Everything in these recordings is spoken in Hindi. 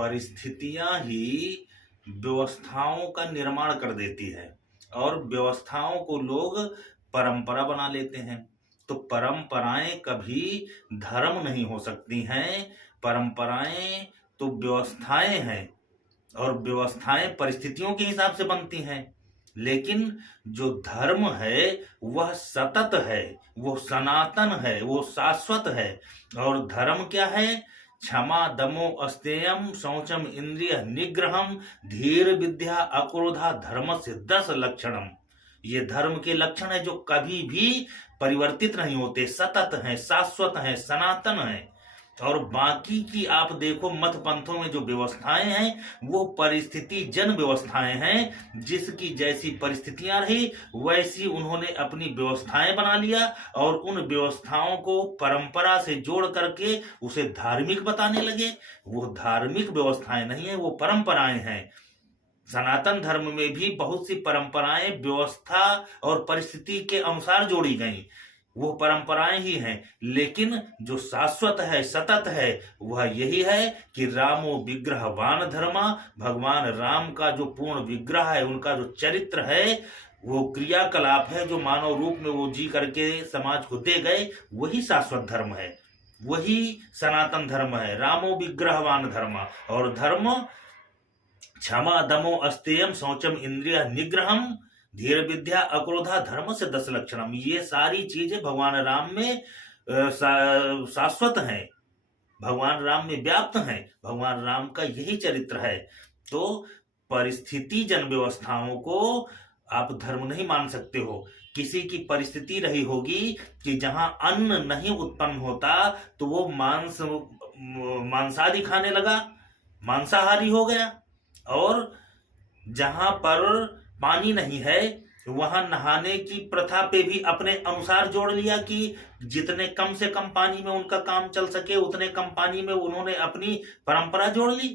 परिस्थितियां ही व्यवस्थाओं का निर्माण कर देती है और व्यवस्थाओं को लोग परंपरा बना लेते हैं। तो परंपराएं कभी धर्म नहीं हो सकती हैं। परंपराएं तो व्यवस्थाएं हैं और व्यवस्थाएं परिस्थितियों के हिसाब से बनती हैं। लेकिन जो धर्म है वह सतत है, वो सनातन है, वो शाश्वत है। और धर्म क्या है? क्षमा दमो अस्तेयम शौचम इंद्रिय निग्रहम धीर विद्या अक्रोधा धर्म से 10 लक्षणम। ये धर्म के लक्षण है जो कभी भी परिवर्तित नहीं होते, सतत हैं, शाश्वत हैं, सनातन हैं। और बाकी की आप देखो मत पंथों में जो व्यवस्थाएं हैं वो परिस्थिति जन व्यवस्थाएं हैं। जिसकी जैसी परिस्थितियां रही वैसी उन्होंने अपनी व्यवस्थाएं बना लिया और उन व्यवस्थाओं को परंपरा से जोड़ करके उसे धार्मिक बताने लगे। वो धार्मिक व्यवस्थाएं नहीं है, वो परंपराएं हैं। सनातन धर्म में भी बहुत सी परंपराएं व्यवस्था और परिस्थिति के अनुसार जोड़ी गई, वो परंपराएं ही हैं। लेकिन जो शाश्वत है, सतत है, वह यही है कि रामो विग्रहवान धर्मा। भगवान राम का जो पूर्ण विग्रह है, उनका जो चरित्र है, वो क्रियाकलाप है जो मानव रूप में वो जी करके समाज को दे गए, वही शाश्वत धर्म है, वही सनातन धर्म है। रामो विग्रहवान धर्मा। और धर्म क्षमा दमो अस्तेयम शौचम इंद्रिय निग्रहम धीर विद्या अक्रोधा धर्म से 10 लक्षणम। ये सारी चीजें भगवान राम में शाश्वत हैं, भगवान राम में व्याप्त हैं। भगवान राम का यही चरित्र है। तो परिस्थिति जन व्यवस्थाओं को आप धर्म नहीं मान सकते हो। किसी की परिस्थिति रही होगी कि जहां अन्न नहीं उत्पन्न होता तो वो मांसाहारी खाने लगा, मांसाहारी हो गया। और जहां पर पानी नहीं है वहां नहाने की प्रथा पे भी अपने अनुसार जोड़ लिया कि जितने कम से कम पानी में उनका काम चल सके उतने कम पानी में उन्होंने अपनी परंपरा जोड़ ली।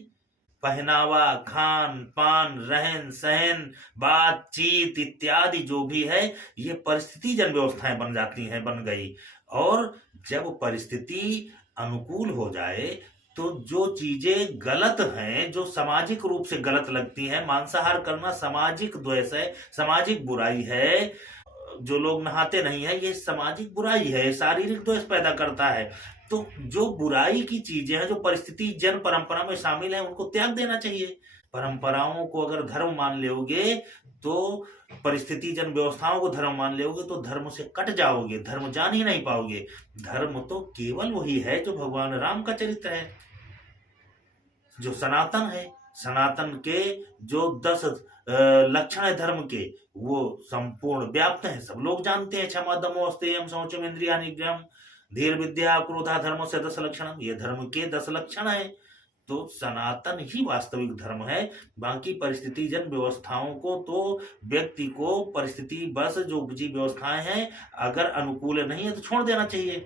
पहनावा, खान पान, रहन सहन, बातचीत इत्यादि जो भी है ये परिस्थिति जन व्यवस्थाएं बन जाती हैं, बन गई। और जब परिस्थिति अनुकूल हो जाए तो जो चीजें गलत हैं, जो सामाजिक रूप से गलत लगती हैं, मांसाहार करना सामाजिक द्वेष है, सामाजिक बुराई है। जो लोग नहाते नहीं है ये सामाजिक बुराई है, शारीरिक द्वेष पैदा करता है। तो जो बुराई की चीजें हैं, जो परिस्थिति जन परंपरा में शामिल है, उनको त्याग देना चाहिए। परंपराओं को अगर धर्म मान लोगे तो परिस्थिति जन व्यवस्थाओं को धर्म मान लोगे तो धर्म से कट जाओगे, धर्म जान ही नहीं पाओगे। धर्म तो केवल वही है जो भगवान राम का चरित्र है, जो सनातन है। सनातन के जो 10 लक्षण है धर्म के, वो संपूर्ण व्याप्त है, सब लोग जानते हैं। क्षमा दमो अस्तेयम शौचम इंद्रिया निग्रहम धीर विद्या क्रोधा धर्म से 10 लक्षण, ये धर्म के 10 लक्षण है। तो सनातन ही वास्तविक धर्म है। बाकी परिस्थिति जन व्यवस्थाओं को तो व्यक्ति को परिस्थिति बस जो उपजी व्यवस्थाएं हैं अगर अनुकूल नहीं है तो छोड़ देना चाहिए।